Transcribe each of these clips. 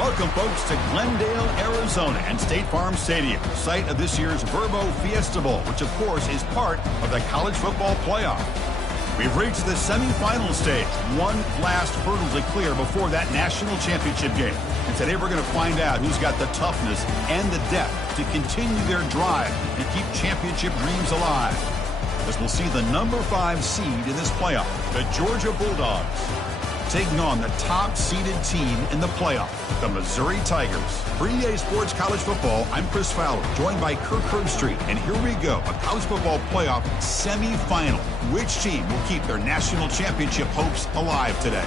Welcome, folks, to Glendale, Arizona and State Farm Stadium, site of this year's Verbo Fiesta Bowl, which, of course, is part of the college football playoff. We've reached the semifinal stage, one last hurdle to clear before that national championship game. And today we're going to find out who's got the toughness and the depth to continue their drive and keep championship dreams alive. As we'll see the number 5 seed in this playoff, the Georgia Bulldogs, taking on the top-seeded team in the playoff, the Missouri Tigers. For EA Sports College Football, I'm Chris Fowler, joined by Kirk Herbstreit. And here we go, a college football playoff semifinal. Which team will keep their national championship hopes alive today?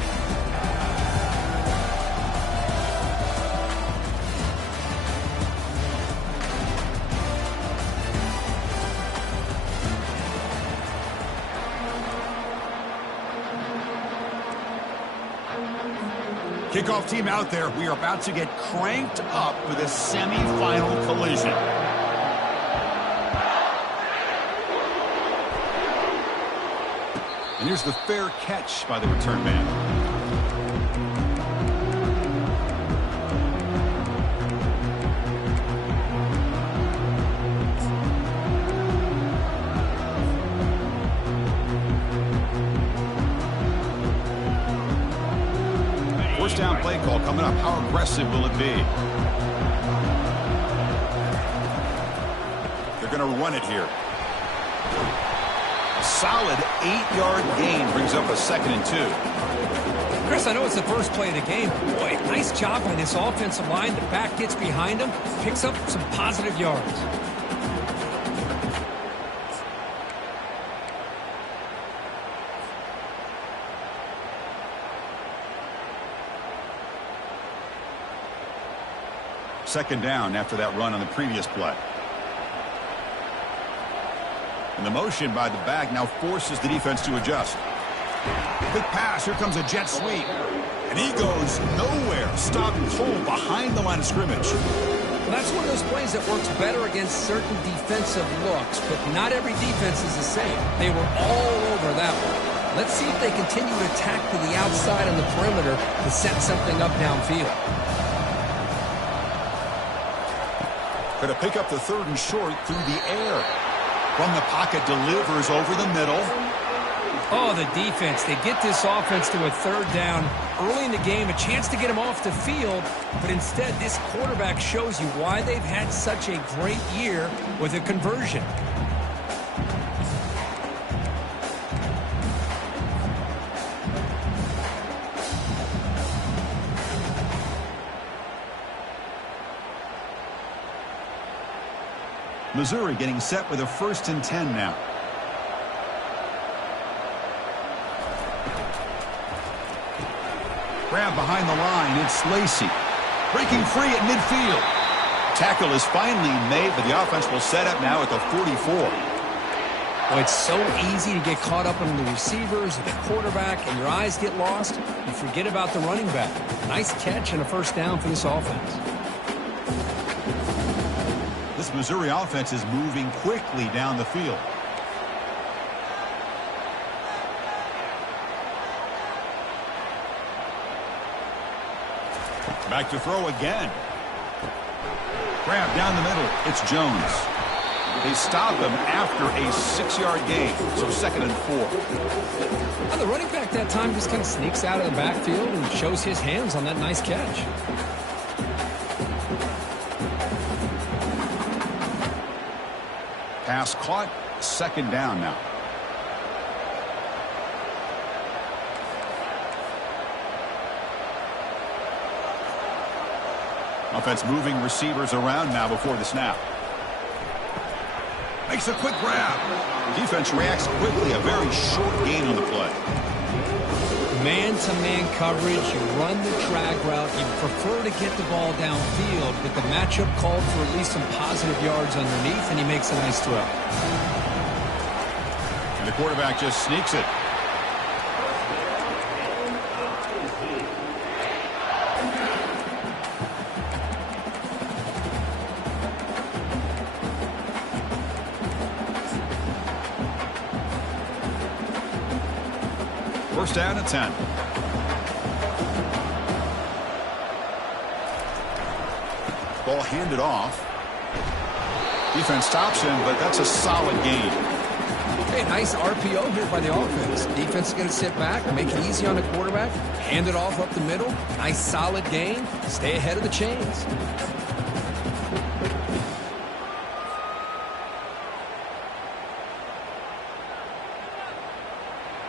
Kickoff team out there. We are about to get cranked up for the semifinal collision. And here's the fair catch by the return man. First down play call coming up. How aggressive will it be? They're going to run it here. A solid 8-yard gain brings up a 2nd and 2. Chris, I know it's the first play of the game. Boy, nice job by this offensive line. The back gets behind him, picks up some positive yards. Second down after that run on the previous play. And the motion by the back now forces the defense to adjust. Quick pass. Here comes a jet sweep. And he goes nowhere. Stopped cold behind the line of scrimmage. Well, that's one of those plays that works better against certain defensive looks, but not every defense is the same. They were all over that one. Let's see if they continue to attack to the outside on the perimeter to set something up downfield. Going to pick up the 3rd and short through the air. From the pocket, delivers over the middle. Oh, the defense. They get this offense to a 3rd down early in the game, a chance to get him off the field, but instead this quarterback shows you why they've had such a great year with a conversion. Missouri getting set with a 1st and 10 now. Grab behind the line. It's Lacey. Breaking free at midfield. Tackle is finally made, but the offense will set up now at the 44. Well, it's so easy to get caught up on the receivers, the quarterback, and your eyes get lost. You forget about the running back. Nice catch and a 1st down for this offense. This Missouri offense is moving quickly down the field. Back to throw again. Grab down the middle. It's Jones. They stop him after a 6-yard gain, so 2nd and 4. Well, the running back that time just kind of sneaks out of the backfield and shows his hands on that nice catch. Pass caught, 2nd down now. Offense moving receivers around now before the snap. Makes a quick grab. Defense reacts quickly, a very short gain on the play. Man-to-man coverage, you run the drag route, you prefer to get the ball downfield, but the matchup called for at least some positive yards underneath, and he makes a nice throw. And the quarterback just sneaks it. First down at 10. Ball handed off. Defense stops him, but that's a solid gain. Hey, nice RPO here by the offense. Defense is going to sit back, make it easy on the quarterback, hand it off up the middle. Nice solid gain. Stay ahead of the chains.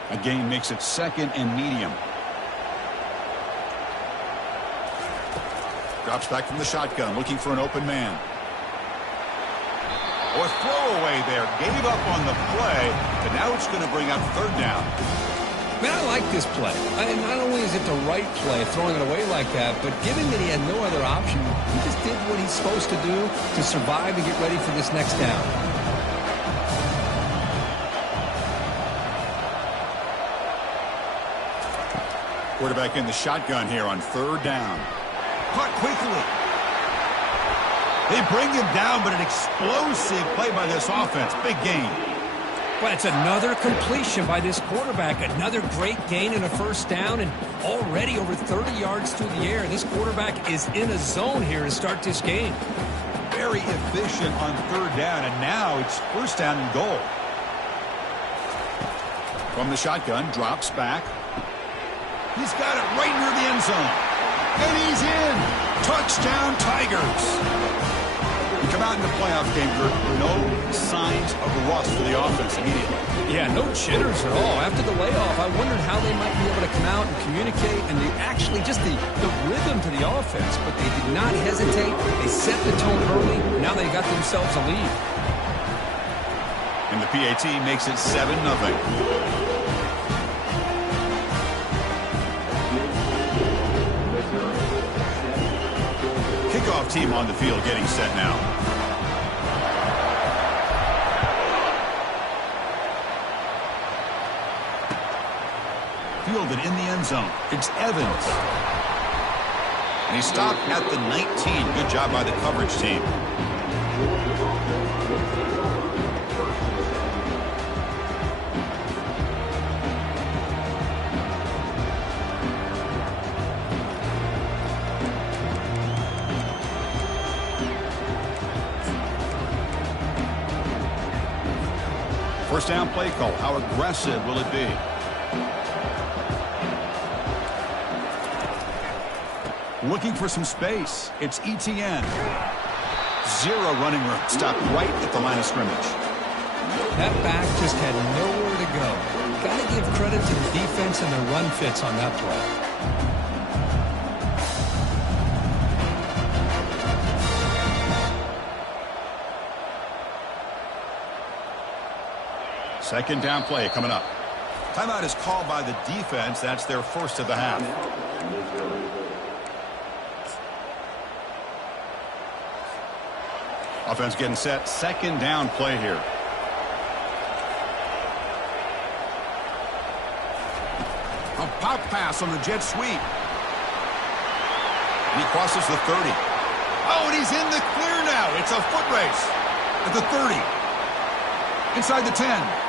A gain makes it second and medium. Drops back from the shotgun, looking for an open man. Or throwaway there. Gave up on the play, but now it's going to bring up third down. Man, I like this play. Not only is it the right play, throwing it away like that, but given that he had no other option, he just did what he's supposed to do to survive and get ready for this next down. Quarterback in the shotgun here on third down. Caught quickly. They bring him down, but an explosive play by this offense. Big gain. Well, it's another completion by this quarterback. Another great gain and a first down, and already over 30 yards through the air. This quarterback is in a zone here to start this game. Very efficient on third down, and now it's first down and goal. From the shotgun, drops back. He's got it right near the end zone. And he's in. Touchdown, Tigers. We come out in the playoff game, no signs of rust for the offense immediately. Yeah, no jitters at all. After the layoff, I wondered how they might be able to come out and communicate and actually just the rhythm to the offense. But they did not hesitate. They set the tone early. Now they got themselves a lead. And the PAT makes it 7-0. Kickoff team on the field getting set now. Fielded in the end zone. It's Evans. And he stopped at the 19. Good job by the coverage team. First down play call. How aggressive will it be? Looking for some space. It's ETN. Zero running room. Stopped right at the line of scrimmage. That back just had nowhere to go. Got to give credit to the defense and their run fits on that play. Second down play coming up. Timeout is called by the defense. That's their first of the half. Offense getting set. Second down play here. A pop pass on the jet sweep. And he crosses the 30. Oh, and he's in the clear now. It's a foot race at the 30. Inside the 10.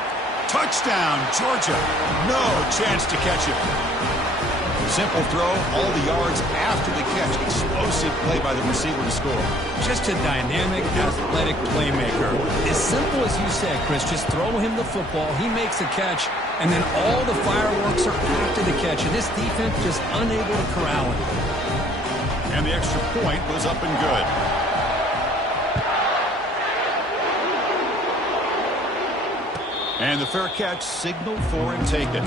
Touchdown, Georgia. No chance to catch him. Simple throw, all the yards after the catch. Explosive play by the receiver to score. Just a dynamic, athletic playmaker. As simple as you said, Chris, just throw him the football. He makes a catch, and then all the fireworks are after the catch. And this defense just unable to corral him. And the extra point was up and good. And the fair catch signaled for and taken.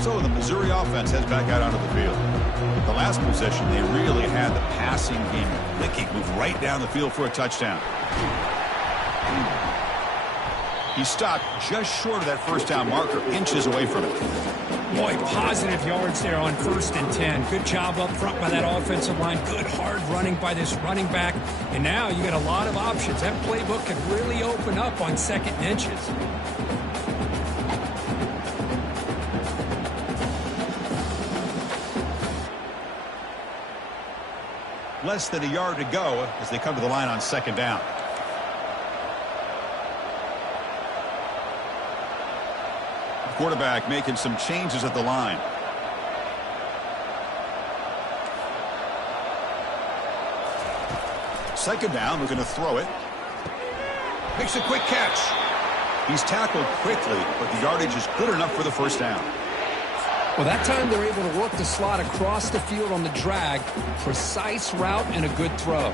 So the Missouri offense heads back out onto the field. The last possession, they really had the passing game clicking, moved right down the field for a touchdown. He stopped just short of that first down marker, inches away from it. Boy, positive yards there on 1st and 10. Good job up front by that offensive line. Good hard running by this running back. And now you got a lot of options. That playbook could really open up on 2nd and inches. less than a yard to go as they come to the line on second down. Quarterback making some changes at the line. Second down, we're going to throw it. Makes a quick catch. He's tackled quickly, but the yardage is good enough for the first down. Well, that time they're able to work the slot across the field on the drag. Precise route and a good throw.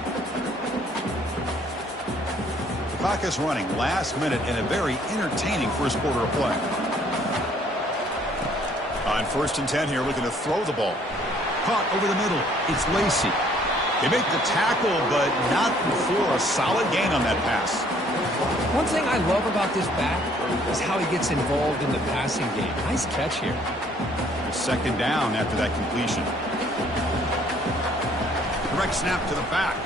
The clock is running last minute in a very entertaining first quarter of play. On 1st and 10 here, looking to throw the ball. Caught over the middle. It's Lacey. They make the tackle, but not before a solid gain on that pass. One thing I love about this back is how he gets involved in the passing game. Nice catch here. Second down after that completion. Direct snap to the back.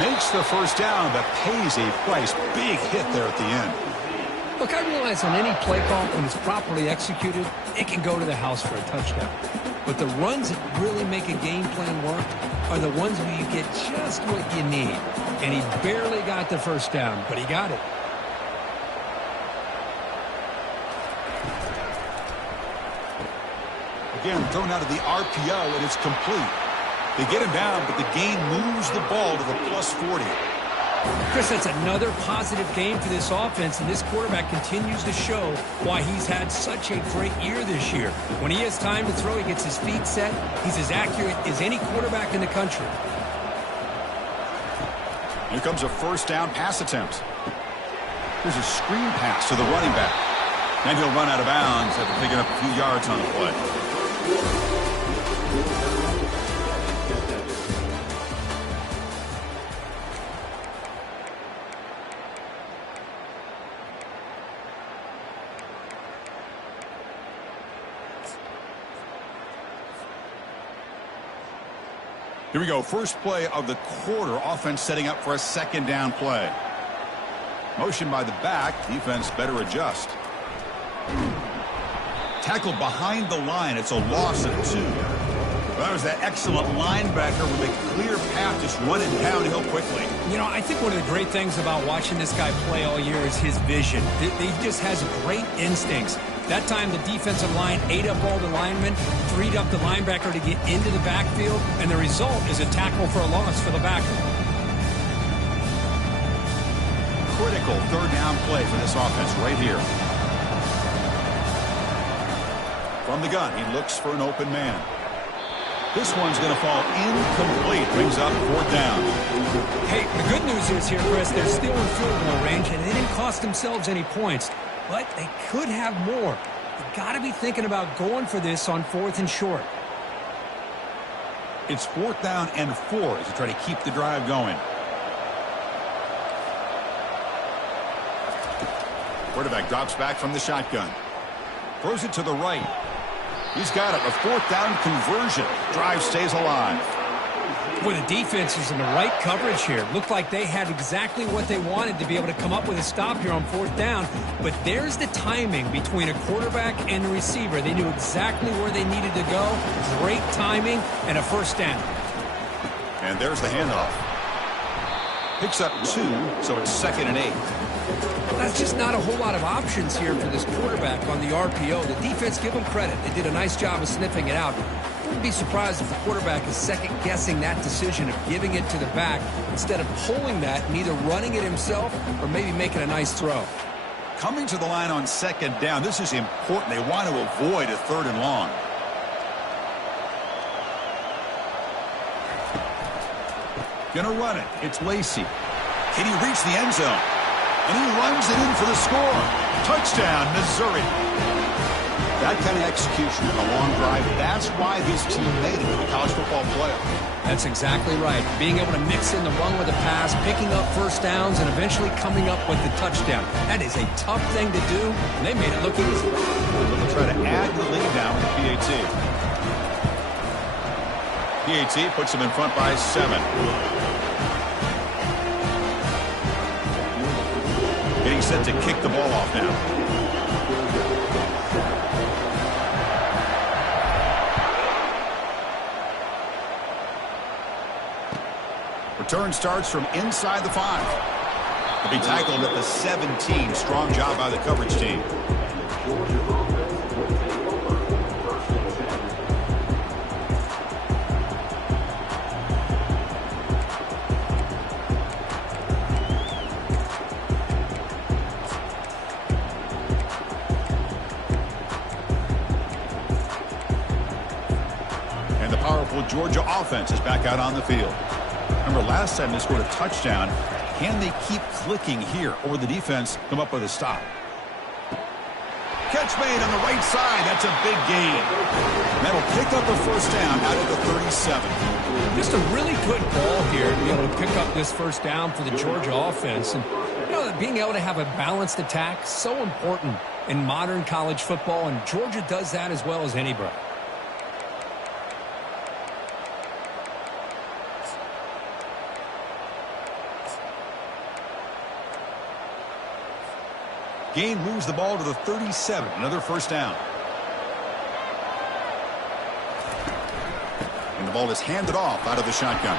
Makes the first down, but pays a price. Big hit there at the end. Look, I realize on any play call, when it's properly executed, it can go to the house for a touchdown. But the runs that really make a game plan work are the ones where you get just what you need. And he barely got the first down, but he got it. Again, thrown out of the RPO, and it's complete. They get him down, but the game moves the ball to the plus 40. Chris, that's another positive game for this offense, and this quarterback continues to show why he's had such a great year this year. When he has time to throw, he gets his feet set. He's as accurate as any quarterback in the country. Here comes a first down pass attempt. There's a screen pass to the running back. Then he'll run out of bounds after picking up a few yards on the play. Here we go. First play of the quarter. Offense setting up for a second down play. Motion by the back. Defense better adjust. Tackled behind the line. It's a loss of 2. Well, that was that excellent linebacker with a clear path just running downhill quickly. You know, I think one of the great things about watching this guy play all year is his vision. He just has great instincts. That time the defensive line ate up all the linemen, freed up the linebacker to get into the backfield, and the result is a tackle for a loss for the backer. Critical third down play for this offense right here. From the gun, he looks for an open man. This one's going to fall incomplete. Brings up 4th down. Hey, the good news is here, Chris, they're still in field goal range, and they didn't cost themselves any points. But they could have more. You've got to be thinking about going for this on 4th and short. It's 4th down and 4 as they try to keep the drive going. Quarterback drops back from the shotgun. Throws it to the right. He's got it. A 4th down conversion. Drive stays alive. Boy, the defense is in the right coverage here. Looked like they had exactly what they wanted to be able to come up with a stop here on 4th down. But there's the timing between a quarterback and a receiver. They knew exactly where they needed to go. Great timing and a first down. And there's the handoff. Picks up 2, so it's 2nd and 8. That's just not a whole lot of options here for this quarterback on the RPO. The defense, give them credit. They did a nice job of sniffing it out. Wouldn't be surprised if the quarterback is second-guessing that decision of giving it to the back instead of pulling that and either running it himself or maybe making a nice throw. Coming to the line on 2nd down, this is important. They want to avoid a 3rd and long. Gonna run it. It's Lacey. Can he reach the end zone? And he runs it in for the score. Touchdown, Missouri. That kind of execution in a long drive, that's why this team made it to the college football playoff. That's exactly right. Being able to mix in the run with the pass, picking up first downs, and eventually coming up with the touchdown. That is a tough thing to do, and they made it look easy. They'll try to add the lead now with the PAT. PAT puts them in front by 7. Getting set to kick the ball off now. Return starts from inside the 5. He'll be tackled at the 17. Strong job by the coverage team. And the powerful Georgia offense is back out on the field. Remember, last time they scored a touchdown. Can they keep clicking here, or the defense come up with a stop? Catch made on the right side. That's a big gain. That'll pick up a first down out of the 37. Just a really good ball here to be able to pick up this first down for the Georgia offense. And, you know, being able to have a balanced attack, so important in modern college football, and Georgia does that as well as anybody. Gain moves the ball to the 37. Another first down. And the ball is handed off out of the shotgun.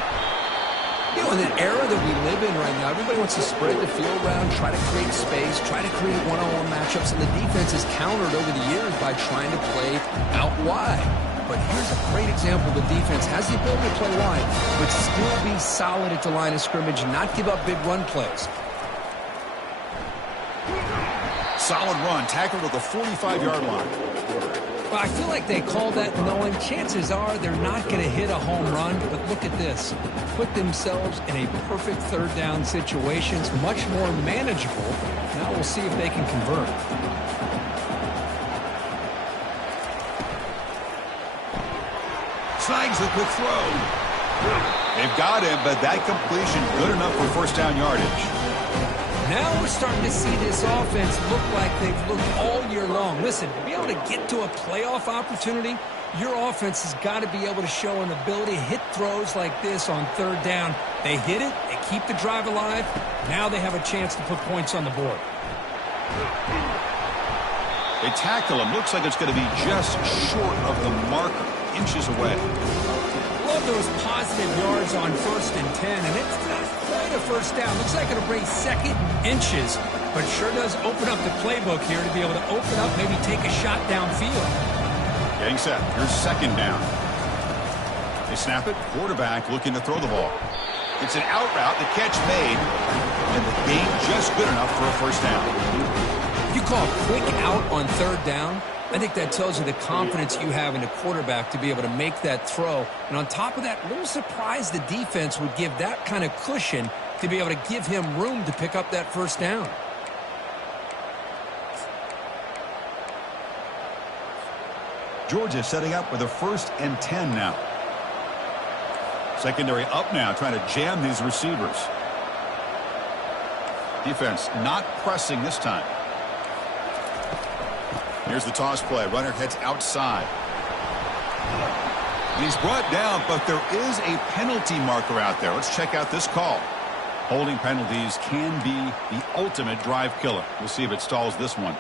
You know, in the era that we live in right now, everybody wants to spread the field around, try to create space, try to create one-on-one matchups, and the defense is countered over the years by trying to play out wide. But here's a great example. The defense has the ability to play wide, but still be solid at the line of scrimmage and not give up big run plays. Solid run, tackled at the 45-yard line. Well, I feel like they call that knowing chances are they're not going to hit a home run, but look at this. Put themselves in a perfect third down situation. It's much more manageable. Now we'll see if they can convert. Snags the quick throw. They've got him, but that completion good enough for first down yardage. Now we're starting to see this offense look like they've looked all year long. Listen, to be able to get to a playoff opportunity, your offense has got to be able to show an ability to hit throws like this on third down. They hit it, they keep the drive alive. Now they have a chance to put points on the board. They tackle him. Looks like it's going to be just short of the marker, inches away. Love those positive yards on 1st and 10, and it's not quite a first down. Looks like it'll bring second inches, but sure does open up the playbook here to be able to open up, maybe take a shot downfield. Getting set. Here's second down. They snap it. Quarterback looking to throw the ball. It's an out route. The catch made, and the gain just good enough for a first down. You call a quick out on third down, I think that tells you the confidence you have in the quarterback to be able to make that throw. And on top of that, a little surprised the defense would give that kind of cushion to be able to give him room to pick up that first down. Georgia setting up with a 1st and 10 now. Secondary up now, trying to jam his receivers. Defense not pressing this time. Here's the toss play. Runner heads outside. And he's brought down, but there is a penalty marker out there. Let's check out this call. Holding penalties can be the ultimate drive killer. We'll see if it stalls this one.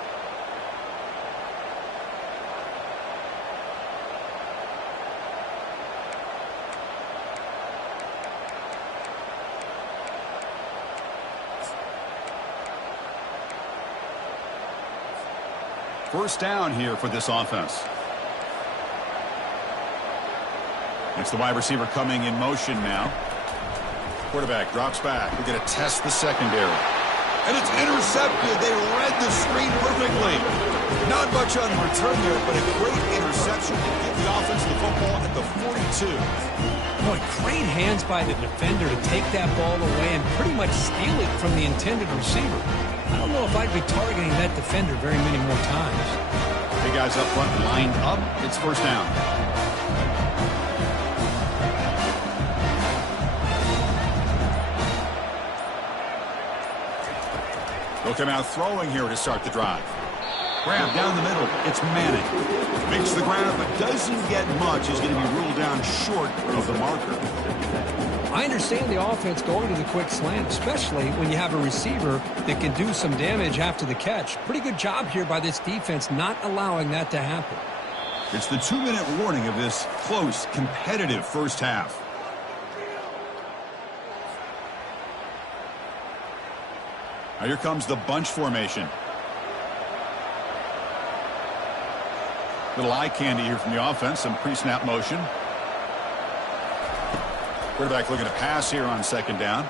First down here for this offense. It's the wide receiver coming in motion now. Quarterback drops back. We're going to test the secondary. And it's intercepted. They read the screen perfectly. Not much on the return there, but a great interception to get the offense the football at the 42. Boy, great hands by the defender to take that ball away and pretty much steal it from the intended receiver. I don't know if I'd be targeting that defender very many more times. Big guys up front lined up. It's first down. They'll come out throwing here to start the drive. Grab down the middle. It's Manning. Makes the grab, but doesn't get much. He's going to be ruled down short of the marker. I understand the offense going to the quick slant, especially when you have a receiver that can do some damage after the catch. Pretty good job here by this defense not allowing that to happen. It's the 2-minute warning of this close, competitive first half. Now here comes the bunch formation. Little eye candy here from the offense. Some pre-snap motion. Quarterback looking to pass here on second down.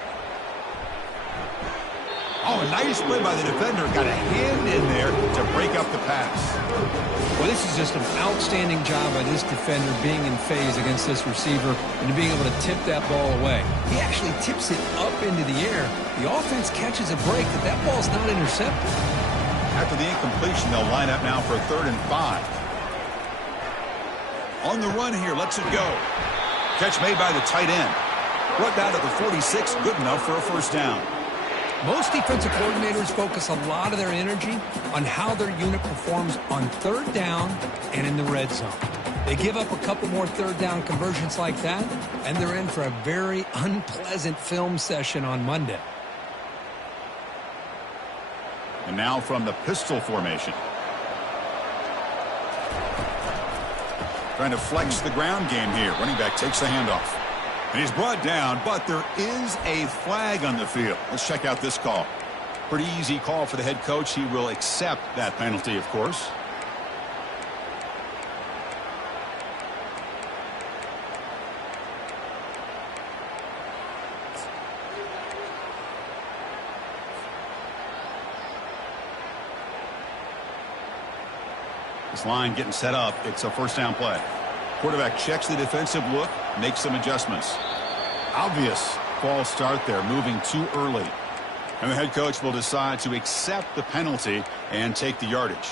Oh, nice play by the defender. Got a hand in there to break up the pass. Well, this is just an outstanding job by this defender being in phase against this receiver and being able to tip that ball away. He actually tips it up into the air. The offense catches a break, but that ball's not intercepted. After the incompletion, they'll line up now for 3rd and 5. On the run here, lets it go. Catch made by the tight end. Brought down at the 46, good enough for a first down. Most defensive coordinators focus a lot of their energy on how their unit performs on 3rd down and in the red zone. They give up a couple more 3rd down conversions like that, and they're in for a very unpleasant film session on Monday. And now from the pistol formation. Trying to flex the ground game here. Running back takes the handoff. And he's brought down, but there is a flag on the field. Let's check out this call. Pretty easy call for the head coach. He will accept that penalty, of course. This line getting set up. It's a first down play. Quarterback checks the defensive look, makes some adjustments. Obvious false start there, moving too early. And the head coach will decide to accept the penalty and take the yardage.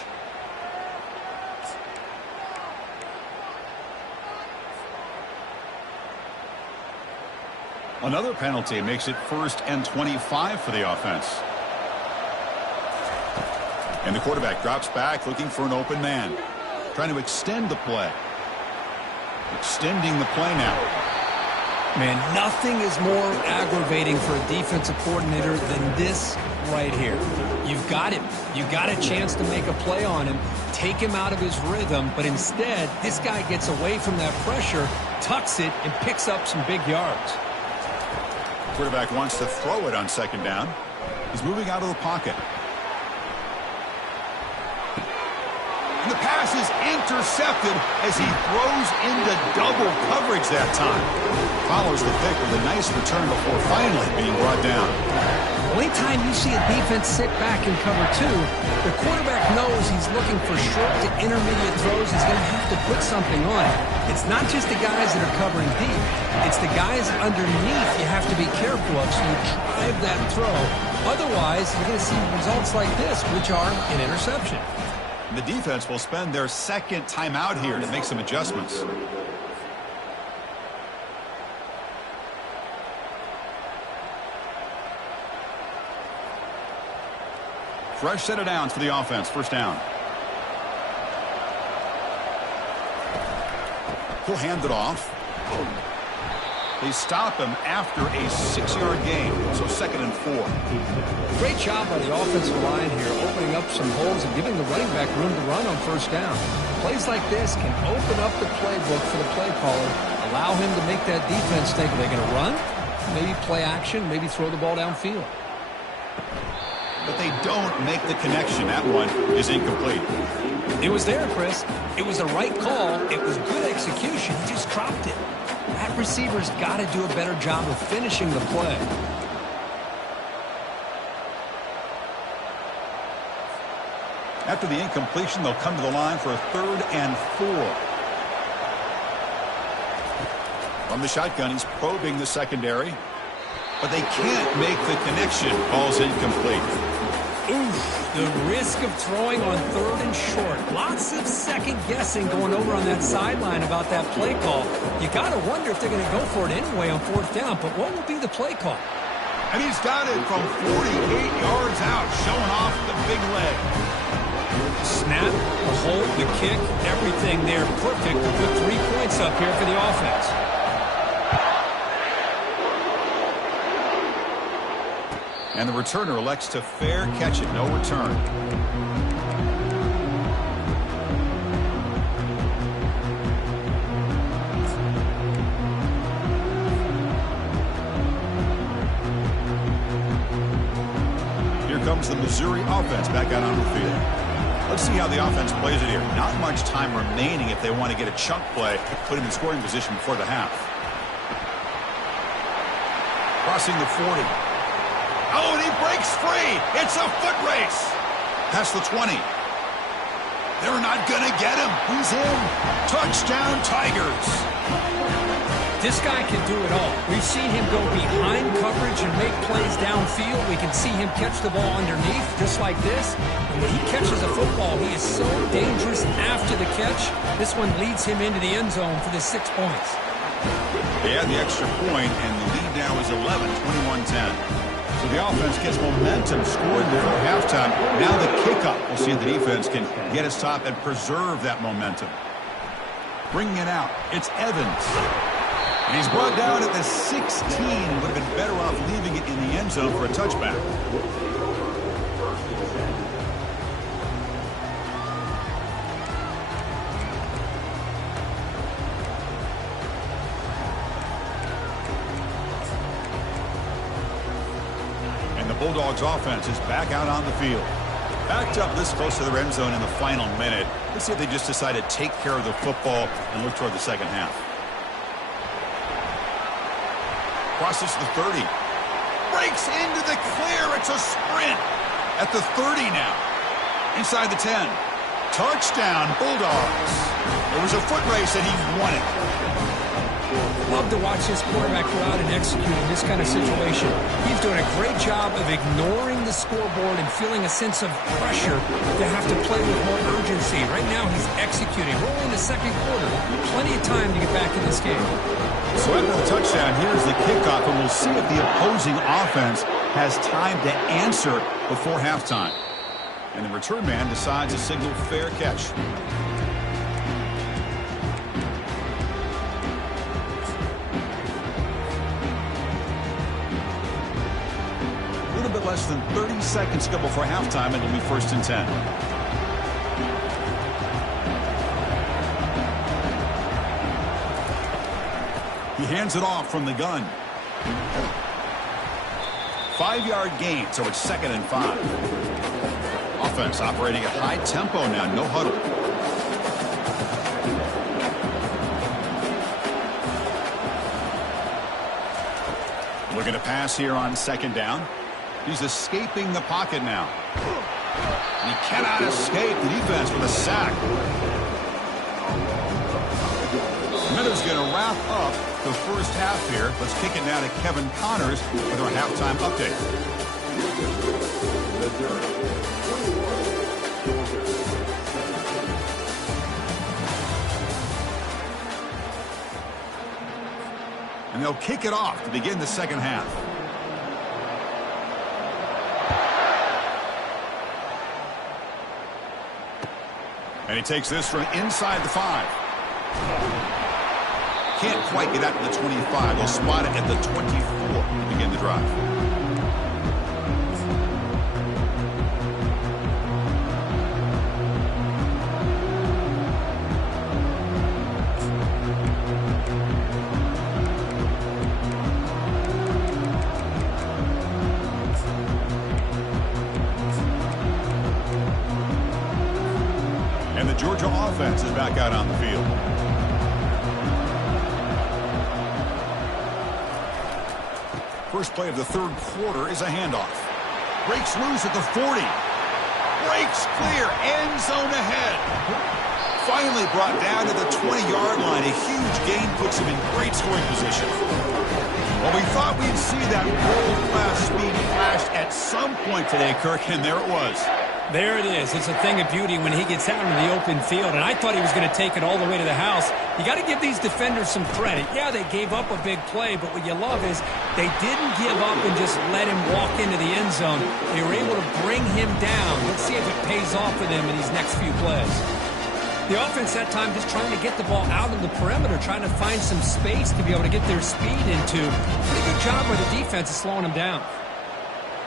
Another penalty makes it 1st and 25 for the offense. And the quarterback drops back looking for an open man. Trying to extend the play. Extending the play now. Man, nothing is more aggravating for a defensive coordinator than this right here. You've got him. You've got a chance to make a play on him, take him out of his rhythm, but instead, this guy gets away from that pressure, tucks it, and picks up some big yards. Quarterback wants to throw it on second down. He's moving out of the pocket. And the pass is intercepted as he throws into double coverage that time. Follows the pick with a nice return before finally being brought down. Anytime you see a defense sit back in cover 2, the quarterback knows he's looking for short to intermediate throws. He's going to have to put something on it. It's not just the guys that are covering deep. It's the guys underneath you have to be careful of so you drive that throw. Otherwise, you're going to see results like this, which are an interception. The defense will spend their second timeout here to make some adjustments. Fresh set of downs for the offense. First down. He'll hand it off. They stop him after a 6-yard gain, so 2nd and 4. Great job by the offensive line here, opening up some holes and giving the running back room to run on first down. Plays like this can open up the playbook for the play caller, allow him to make that defense think, are they going to run? Maybe play action, maybe throw the ball downfield. But they don't make the connection. That one is incomplete. It was there, Chris. It was the right call. It was good execution. He just dropped it. That receiver's got to do a better job of finishing the play. After the incompletion, they'll come to the line for a 3rd and 4. From the shotgun, he's probing the secondary. But they can't make the connection. Ball's incomplete. Oof, the risk of throwing on 3rd and short. Lots of second guessing going over on that sideline about that play call. You got to wonder if they're going to go for it anyway on 4th down, but what will be the play call? And he's got it from 48 yards out, showing off the big leg. Snap, the hold, the kick, everything there perfect to put 3 points up here for the offense. And the returner elects to fair catch it, no return. Here here comes the Missouri offense back out on the field. Let's see how the offense plays it here. Not much time remaining if they want to get a chunk play, put him in scoring position before the half. Crossing the 40. Oh, and he breaks free. It's a foot race. Past the 20. They're not going to get him. He's in. Touchdown, Tigers. This guy can do it all. We've seen him go behind coverage and make plays downfield. We can see him catch the ball underneath just like this. And when he catches a football, he is so dangerous after the catch. This one leads him into the end zone for the 6 points. They had the extra point, and the lead now is 11, 21-10. So the offense gets momentum, scoring before halftime. Now the kickoff. We'll see if the defense can get a stop and preserve that momentum. Bringing it out, it's Evans. And he's brought down at the 16. Would have been better off leaving it in the end zone for a touchback. And the Bulldogs offense is back out on the field. Backed up this close to the end zone in the final minute. Let's see if they just decide to take care of the football and look toward the second half. Crosses the 30. Breaks into the clear. It's a sprint. At the 30 now. Inside the 10. Touchdown, Bulldogs. It was a foot race and he won it. Love to watch this quarterback go out and execute in this kind of situation. He's doing a great job of ignoring the scoreboard and feeling a sense of pressure to have to play with more urgency. Right now he's executing. We're only in the second quarter. Plenty of time to get back in this game. So after the touchdown, here's the kickoff, and we'll see if the opposing offense has time to answer before halftime. And the return man decides to signal fair catch. A little bit less than 30 seconds to go before halftime, and it'll be 1st and 10. He hands it off from the gun. 5-yard gain, so it's 2nd and 5. Offense operating at high tempo now, no huddle. Looking to pass here on 2nd down. He's escaping the pocket now. And he cannot escape the defense with a sack. Miller's going to wrap up the first half here. Let's kick it now to Kevin Connors with our halftime update. And they'll kick it off to begin the second half. And he takes this from inside the 5. Can't quite get out to the 25. They'll spot it at the 24 to begin the drive. And the Georgia offense is back out on the field. First play of the third quarter is a handoff. Breaks loose at the 40. Breaks clear. End zone ahead. Finally brought down to the 20-yard line. A huge gain puts him in great scoring position. Well, we thought we'd see that world-class speed flash at some point today, Kirk, and there it was. There it is. It's a thing of beauty when he gets out into the open field, and I thought he was going to take it all the way to the house. You got to give these defenders some credit. Yeah, they gave up a big play, but what you love is they didn't give up and just let him walk into the end zone. They were able to bring him down. Let's see if it pays off for them in these next few plays. The offense that time just trying to get the ball out of the perimeter, trying to find some space to be able to get their speed into. Pretty good job by the defense of slowing them down.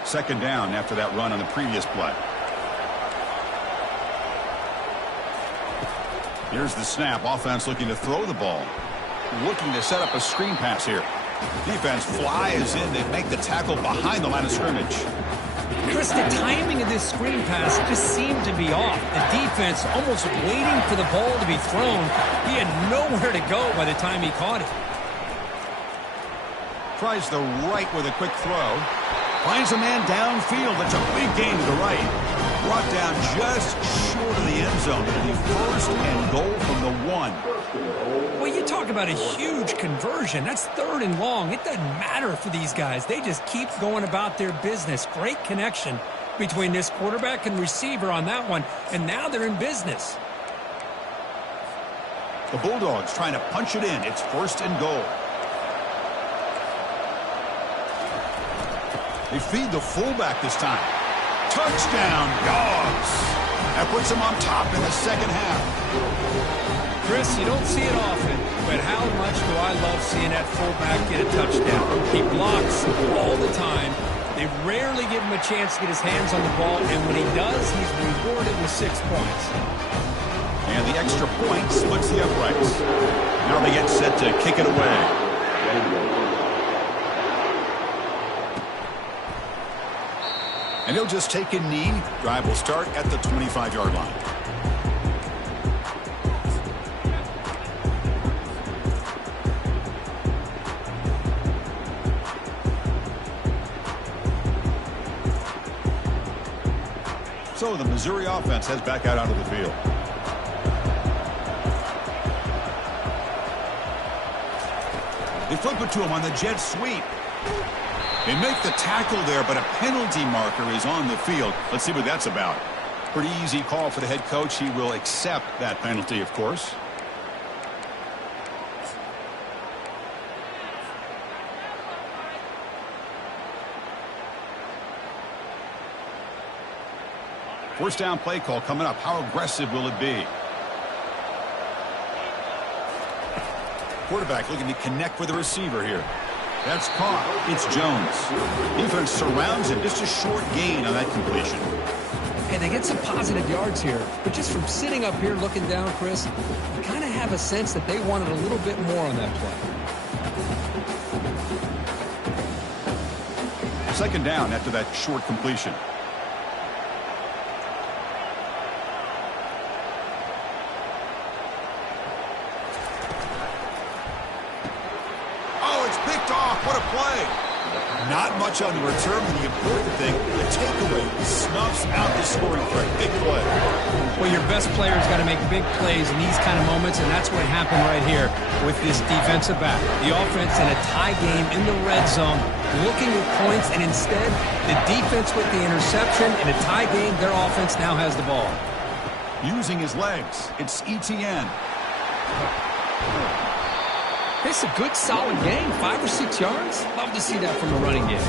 2nd down after that run on the previous play. Here's the snap. Offense looking to throw the ball. Looking to set up a screen pass here. Defense flies in. They make the tackle behind the line of scrimmage. Chris, honest, the timing of this screen pass just seemed to be off. The defense almost waiting for the ball to be thrown. He had nowhere to go by the time he caught it. Tries the right with a quick throw. Finds a man downfield. That's a big gain to the right. Brought down just short of the end zone. It'll be first and goal from the 1. Well, you talk about a huge conversion. That's 3rd and long. It doesn't matter for these guys. They just keep going about their business. Great connection between this quarterback and receiver on that one, and now they're in business. The Bulldogs trying to punch it in. It's 1st and goal. They feed the fullback this time. Touchdown, Dogs. That puts them on top in the second half. Chris, you don't see it often, but how much do I love seeing that fullback get a touchdown? He blocks all the time. They rarely give him a chance to get his hands on the ball, and when he does, he's rewarded with 6 points. And the extra point splits the uprights. Now they get set to kick it away. And he'll just take a knee. Drive will start at the 25-yard line. So the Missouri offense heads back out onto the field. They flip it to him on the jet sweep. They make the tackle there, but a penalty marker is on the field. Let's see what that's about. Pretty easy call for the head coach. He will accept that penalty, of course. First down play call coming up. How aggressive will it be? Quarterback looking to connect with the receiver here. That's caught. It's Jones. Defense surrounds him. Just a short gain on that completion. And they get some positive yards here. But just from sitting up here looking down, Chris, you kind of have a sense that they wanted a little bit more on that play. Second down after that short completion. What a play. Not much on the return, but the important thing, the takeaway, snuffs out the scoring threat. Big play. Well, your best player's got to make big plays in these kind of moments, and that's what happened right here with this defensive back. The offense in a tie game in the red zone, looking at points, and instead, the defense with the interception. In a tie game, their offense now has the ball. Using his legs, it's Etienne. It's a good, solid game. 5 or 6 yards. Love to see that from a running game.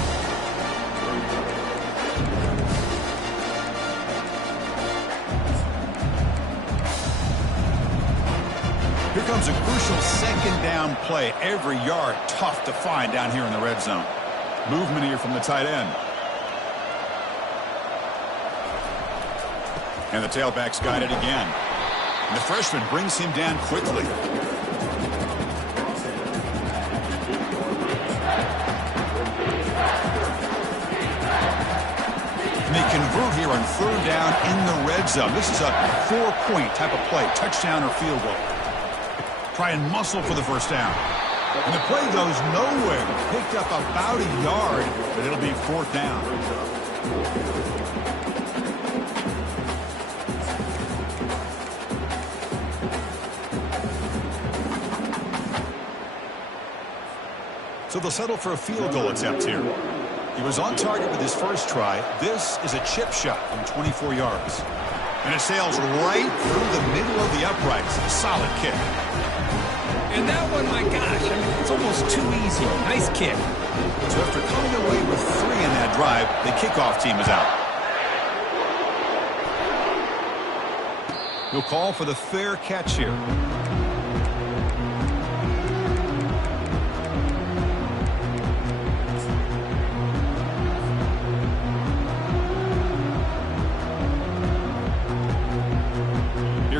Here comes a crucial second down play. Every yard tough to find down here in the red zone. Movement here from the tight end. And the tailback's got it again. And the freshman brings him down quickly. They convert here on 3rd down in the red zone. This is a 4-point type of play, touchdown or field goal. Try and muscle for the first down. And the play goes nowhere. Picked up about a yard, but it'll be 4th down. So they'll settle for a field goal attempt here. He was on target with his first try. This is a chip shot from 24 yards. And it sails right through the middle of the uprights. A solid kick. And that one, my gosh, I mean, it's almost too easy. Nice kick. So after coming away with 3 in that drive, the kickoff team is out. He'll call for the fair catch here.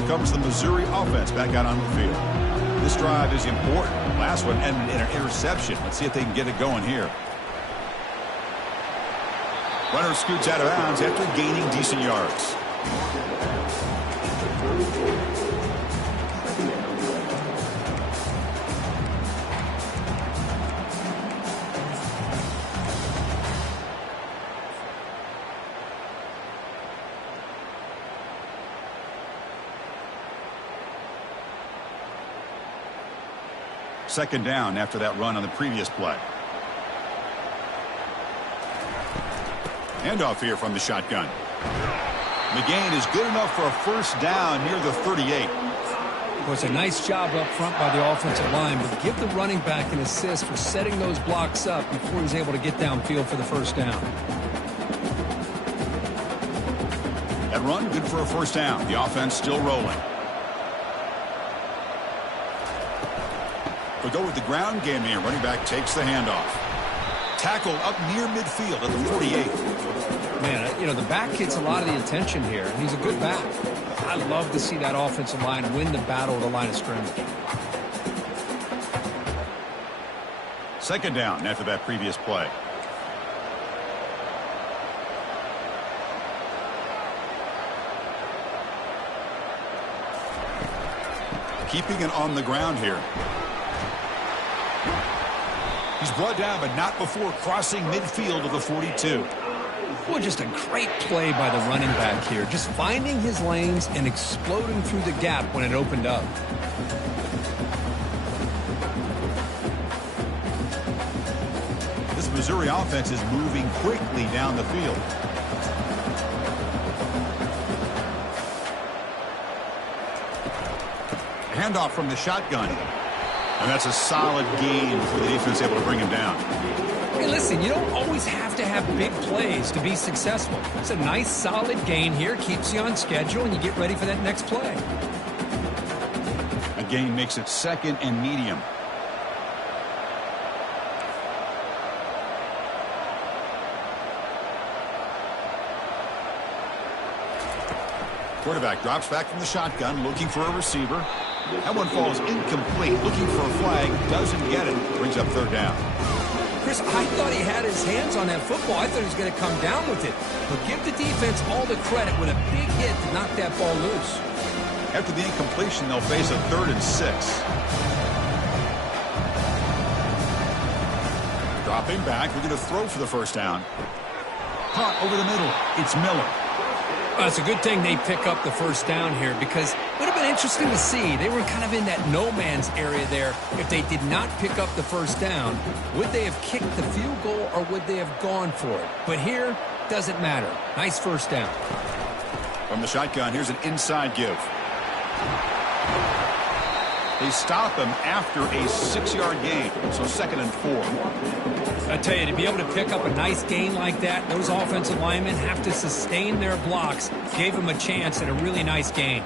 Comes the Missouri offense back out on the field. This drive is important. Last one ended in an interception. Let's see if they can get it going here. Runner scoots out of bounds after gaining decent yards. Second down after that run on the previous play. Handoff here from the shotgun. The gain is good enough for a first down near the 38. Well, it's a nice job up front by the offensive line, but give the running back an assist for setting those blocks up before he's able to get downfield for the first down. That run, good for a first down. The offense still rolling. We'll go with the ground game here. Running back takes the handoff. Tackle up near midfield at the 48. Man, you know, the back gets a lot of the attention here, and he's a good back. I love to see that offensive line win the battle at the line of scrimmage. Second down after that previous play. Keeping it on the ground here. He's brought down, but not before crossing midfield of the 42. Well, just a great play by the running back here. Just finding his lanes and exploding through the gap when it opened up. This Missouri offense is moving quickly down the field. Handoff from the shotgun. And that's a solid gain before the defense able to bring him down. Hey, listen, you don't always have to have big plays to be successful. It's a nice, solid gain here. Keeps you on schedule, and you get ready for that next play. A gain makes it second and medium. Quarterback drops back from the shotgun, looking for a receiver. That one falls incomplete, looking for a flag, doesn't get it, brings up third down. Chris, I thought he had his hands on that football. I thought he was going to come down with it. But give the defense all the credit with a big hit to knock that ball loose. After the incompletion, they'll face a 3rd and 6. Dropping back, we're going to throw for the first down. Caught over the middle, it's Miller. Well, it's a good thing they pick up the first down here, because it would have been interesting to see. They were kind of in that no man's area there. If they did not pick up the first down, would they have kicked the field goal or would they have gone for it? But here, doesn't matter. Nice first down. From the shotgun, here's an inside give. They stop him after a 6-yard gain, so 2nd and 4. I tell you, to be able to pick up a nice gain like that, those offensive linemen have to sustain their blocks. Gave them a chance at a really nice gain.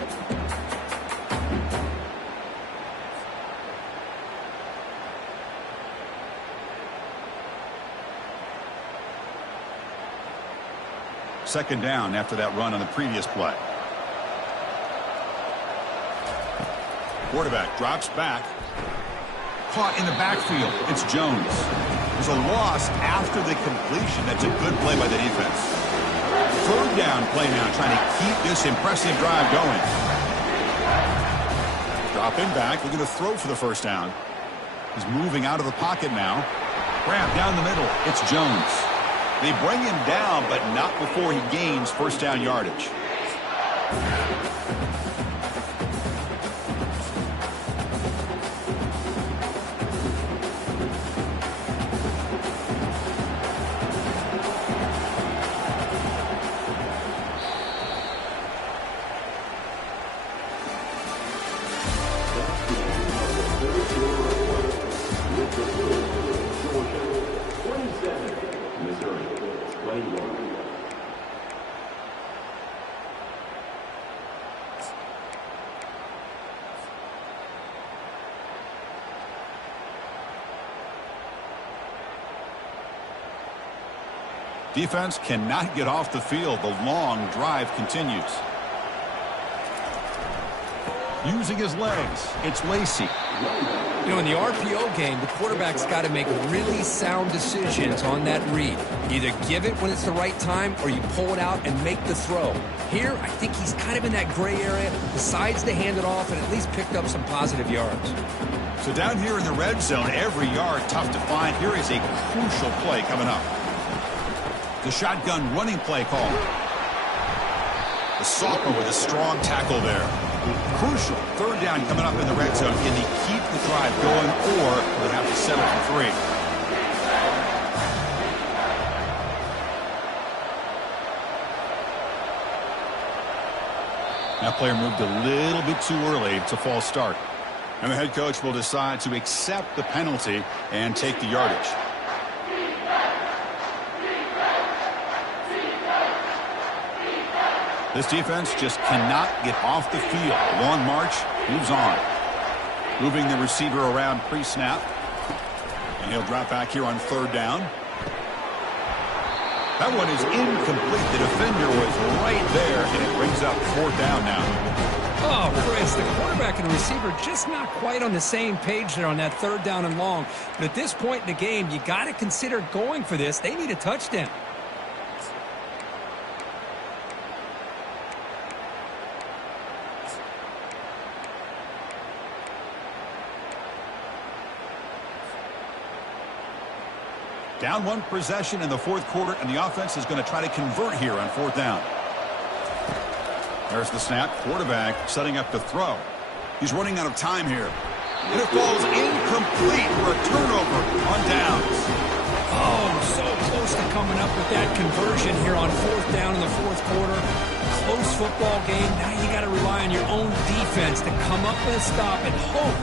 Second down after that run on the previous play. Quarterback drops back. Caught in the backfield. It's Jones. There's a loss after the completion. That's a good play by the defense. Third down play now, trying to keep this impressive drive going. Dropping back. We're going to throw for the first down. He's moving out of the pocket now. Ramp down the middle. It's Jones. They bring him down, but not before he gains first down yardage. Defense cannot get off the field. The long drive continues. Using his legs, it's Lacey. You know, in the RPO game, the quarterback's got to make really sound decisions on that read. Either give it when it's the right time or you pull it out and make the throw. Here, I think he's kind of in that gray area, decides to hand it off and at least picked up some positive yards. So down here in the red zone, every yard tough to find. Here is a crucial play coming up. The shotgun running play call. The sophomore with a strong tackle there. Crucial third down coming up in the red zone. Can he keep the drive going, or will they have to settle for 3? That player moved a little bit too early. It's a false start. And the head coach will decide to accept the penalty and take the yardage. This defense just cannot get off the field. Long march, moves on. Moving the receiver around pre-snap. And he'll drop back here on third down. That one is incomplete. The defender was right there, and it brings up fourth down now. Oh, Chris, the quarterback and the receiver just not quite on the same page there on that third down and long. But at this point in the game, you got to consider going for this. They need a touchdown. Down one possession in the fourth quarter, and the offense is going to try to convert here on fourth down. There's the snap. Quarterback setting up to throw. He's running out of time here. And it falls incomplete for a turnover on downs. Oh, so close to coming up with that conversion here on fourth down in the fourth quarter. Close football game. Now you got to rely on your own defense to come up with a stop and hope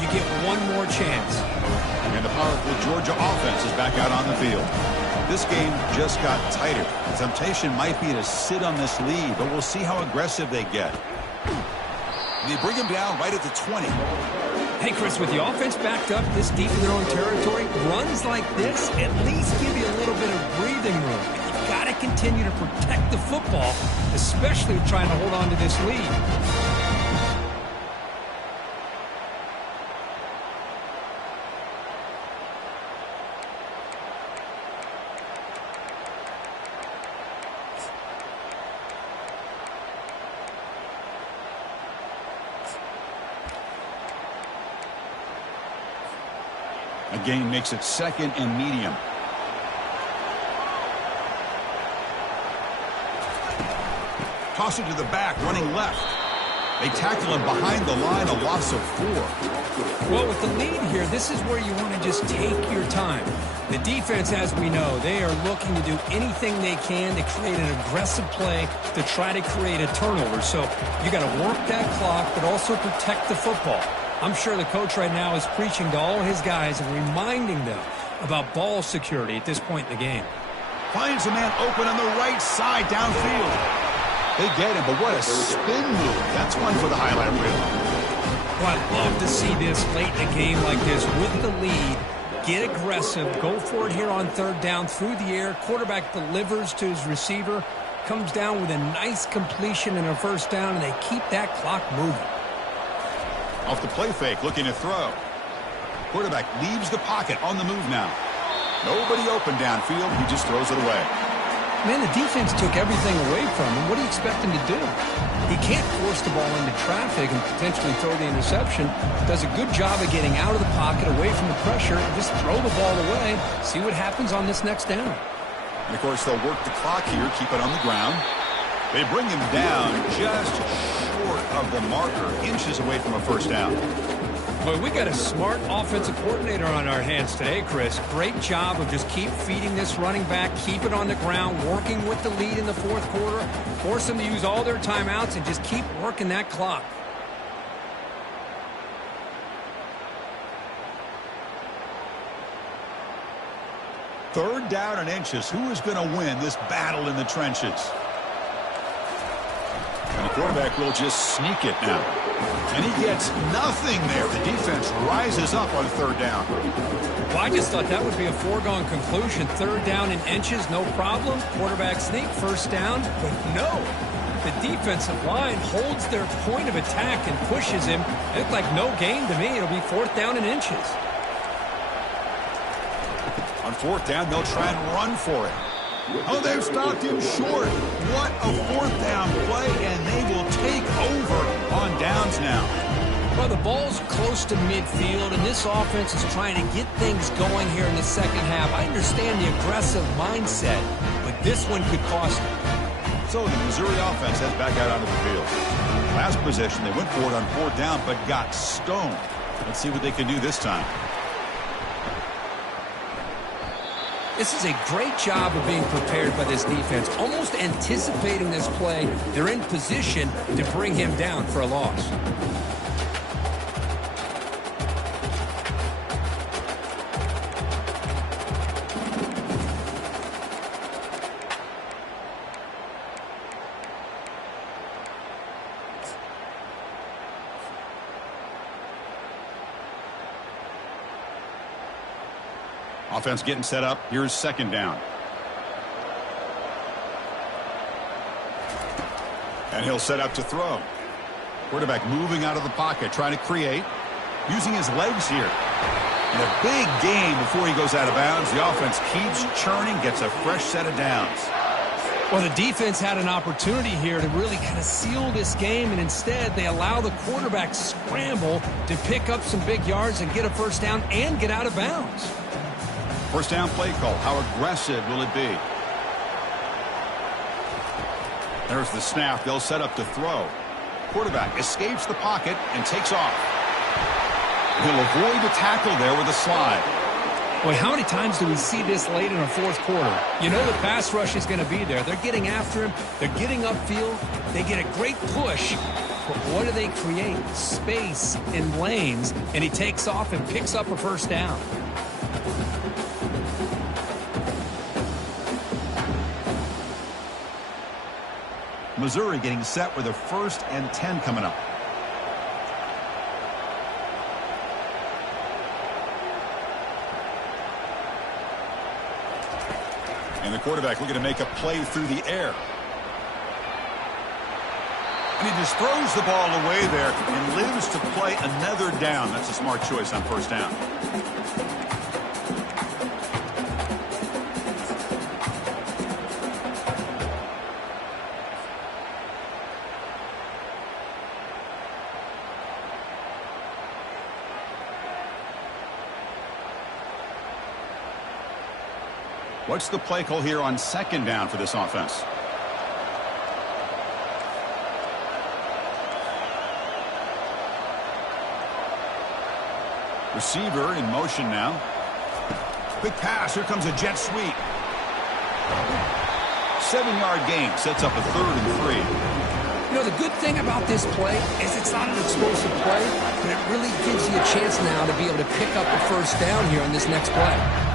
you get one more chance. And the powerful Georgia offense is back out on the field. This game just got tighter. The temptation might be to sit on this lead, but we'll see how aggressive they get. They bring him down right at the 20. Hey, Chris, with the offense backed up this deep in their own territory, runs like this at least give you a little bit of breathing room. But you've got to continue to protect the football, especially trying to hold on to this lead. A gain makes it second and medium. Toss it to the back, running left. They tackle him behind the line, a loss of 4. Well, with the lead here, this is where you want to just take your time. The defense, as we know, they are looking to do anything they can to create an aggressive play to try to create a turnover. So you got to work that clock, but also protect the football. I'm sure the coach right now is preaching to all his guys and reminding them about ball security at this point in the game. Finds a man open on the right side downfield. They get him, but what a spin move. That's one for the highlight reel. Well, I'd love to see this late in a game like this with the lead. Get aggressive. Go for it here on third down through the air. Quarterback delivers to his receiver. Comes down with a nice completion and a first down, and they keep that clock moving. Off the play fake, looking to throw. Quarterback leaves the pocket on the move now. Nobody open downfield. He just throws it away. Man, the defense took everything away from him. What do you expect him to do? He can't force the ball into traffic and potentially throw the interception. Does a good job of getting out of the pocket, away from the pressure, and just throw the ball away. See what happens on this next down. And, of course, they'll work the clock here, keep it on the ground. They bring him down just short of the marker, inches away from a first down. Boy, we got a smart offensive coordinator on our hands today, Chris. Great job of just keep feeding this running back, keep it on the ground, working with the lead in the fourth quarter, force them to use all their timeouts, and just keep working that clock. Third down and inches. Who is going to win this battle in the trenches? And the quarterback will just sneak it now. And he gets nothing there. The defense rises up on third down. Well, I just thought that would be a foregone conclusion. Third down and inches, no problem. Quarterback sneak, first down, but no. the defensive line holds their point of attack and pushes him. It looked like no gain to me. It'll be 4th down and inches. On 4th down, they'll try and run for it. Oh, they've stopped him short. What a 4th down play, and they will take over on downs now. Well, the ball's close to midfield, and this offense is trying to get things going here in the second half. I understand the aggressive mindset, but this one could cost them. So the Missouri offense heads back out onto the field. Last possession, they went for it on 4th down, but got stoned. Let's see what they can do this time. This is a great job of being prepared by this defense, almost anticipating this play. They're in position to bring him down for a loss. Offense getting set up. Here's 2nd down. And he'll set up to throw. Quarterback moving out of the pocket, trying to create. Using his legs here. And a big gain before he goes out of bounds. The offense keeps churning, gets a fresh set of downs. Well, the defense had an opportunity here to really kind of seal this game, and instead they allow the quarterback scramble to pick up some big yards and get a 1st down and get out of bounds. 1st down play call. How aggressive will it be? There's the snap. They'll set up to throw. Quarterback escapes the pocket and takes off. He'll avoid the tackle there with a slide. Boy, how many times do we see this late in a 4th quarter? You know the pass rush is going to be there. They're getting after him. They're getting upfield. They get a great push. But what do they create? Space in lanes. And he takes off and picks up a 1st down. Missouri getting set with a 1st and 10 coming up. And the quarterback looking to make a play through the air. And he just throws the ball away there and lives to play another down. That's a smart choice on 1st down. What's the play call here on 2nd down for this offense? Receiver in motion now. Quick pass. Here comes a jet sweep. 7-yard gain sets up a 3rd and 3. You know, the good thing about this play is it's not an explosive play, but it really gives you a chance now to be able to pick up a 1st down here on this next play.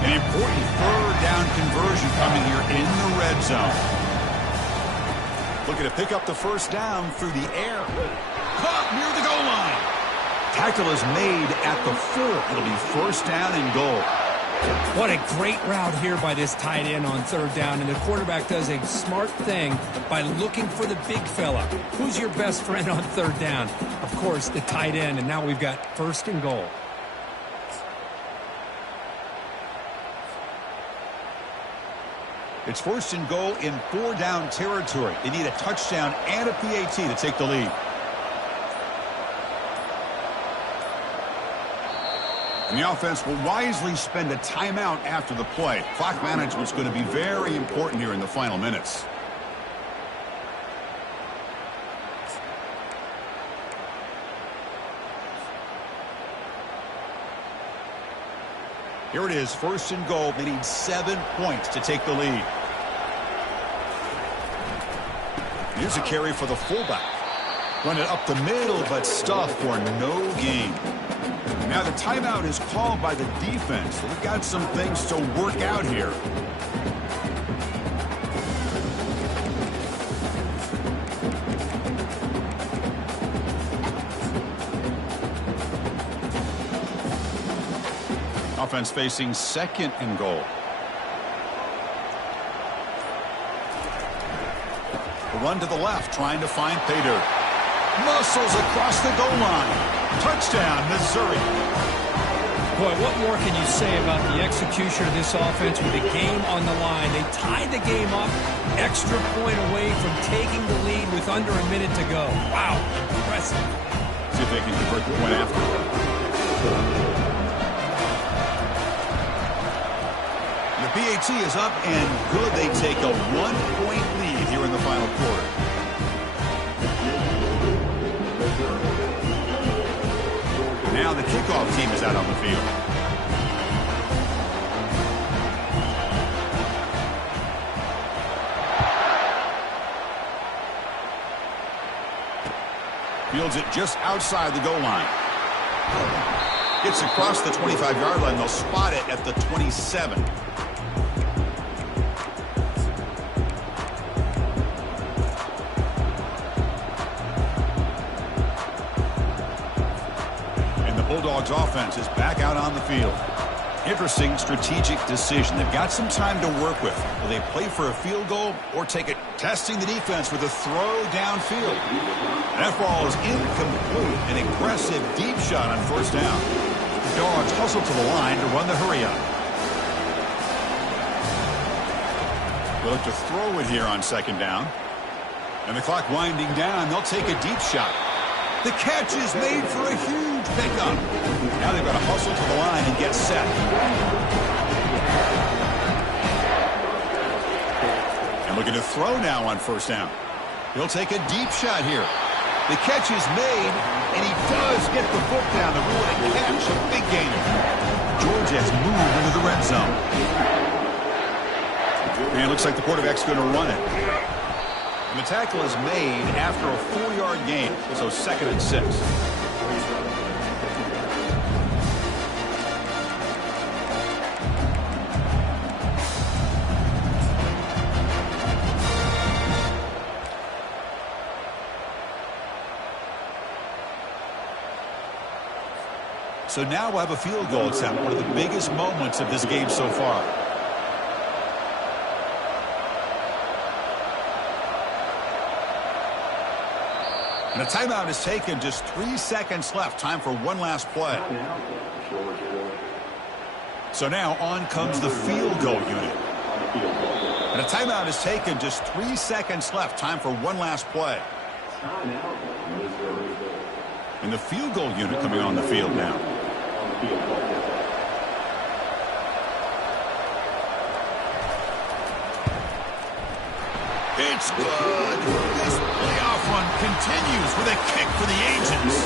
An important 3rd down conversion coming here in the red zone. Looking to pick up the 1st down through the air. Caught near the goal line. Tackle is made at the 4. It'll be 1st down and goal. What a great route here by this tight end on 3rd down, and the quarterback does a smart thing by looking for the big fella. Who's your best friend on 3rd down? Of course, the tight end, and now we've got 1st and goal. It's 1st and goal in 4-down territory. They need a touchdown and a PAT to take the lead. And the offense will wisely spend a timeout after the play. Clock management's going to be very important here in the final minutes. Here it is, 1st and goal. They need 7 points to take the lead. Here's a carry for the fullback. Run it up the middle, but stuffed for no gain. Now the timeout is called by the defense. So we've got some things to work out here. Offense facing second and goal. The run to the left, trying to find pay dirt. Muscles across the goal line. Touchdown, Missouri. Boy, what more can you say about the execution of this offense with the game on the line? They tied the game up, extra point away from taking the lead with under a minute to go. Wow, impressive. See if they can convert the point after. The PAT is up and good. They take a 1-point lead here in the final quarter. Now the kickoff team is out on the field. Fields it just outside the goal line. Gets across the 25-yard line. They'll spot it at the 27. Bulldogs offense is back out on the field. Interesting strategic decision. They've got some time to work with. Will they play for a field goal or take it? Testing the defense with a throw downfield. That ball is incomplete. An aggressive deep shot on first down. The Dogs hustle to the line to run the hurry up. They'll look to throw it here on second down. And the clock winding down. They'll take a deep shot. The catch is made for a huge pickup. Now they've got to hustle to the line and get set. And looking to throw now on first down. He'll take a deep shot here. The catch is made, and he does get the foot down to rule it a catch. A big gainer. Georgia has moved into the red zone. And it looks like the quarterback's going to run it. And the tackle is made after a 4-yard gain, so 2nd and 6. So now we'll have a field goal attempt, one of the biggest moments of this game so far. And a timeout is taken. Just 3 seconds left. Time for one last play. So now on comes the field goal unit. And a timeout is taken. Just 3 seconds left. Time for one last play. And the field goal unit coming on the field now. It's good. This playoff run continues with a kick for the Agents.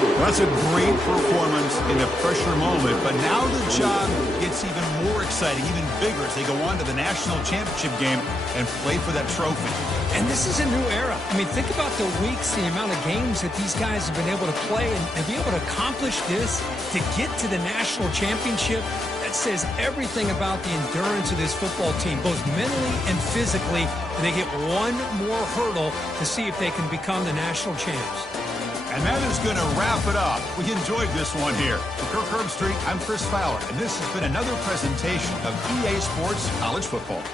Well, that's a great performance in a pressure moment, but now the job gets even more exciting, even bigger as they go on to the national championship game and play for that trophy. And this is a new era. I mean, think about the weeks, the amount of games that these guys have been able to play and be able to accomplish this, to get to the national championship. That says everything about the endurance of this football team, both mentally and physically. And they get one more hurdle to see if they can become the national champs. And that is going to wrap it up. We enjoyed this one here. For Kirk Herbstreit, I'm Chris Fowler, and this has been another presentation of EA Sports College Football.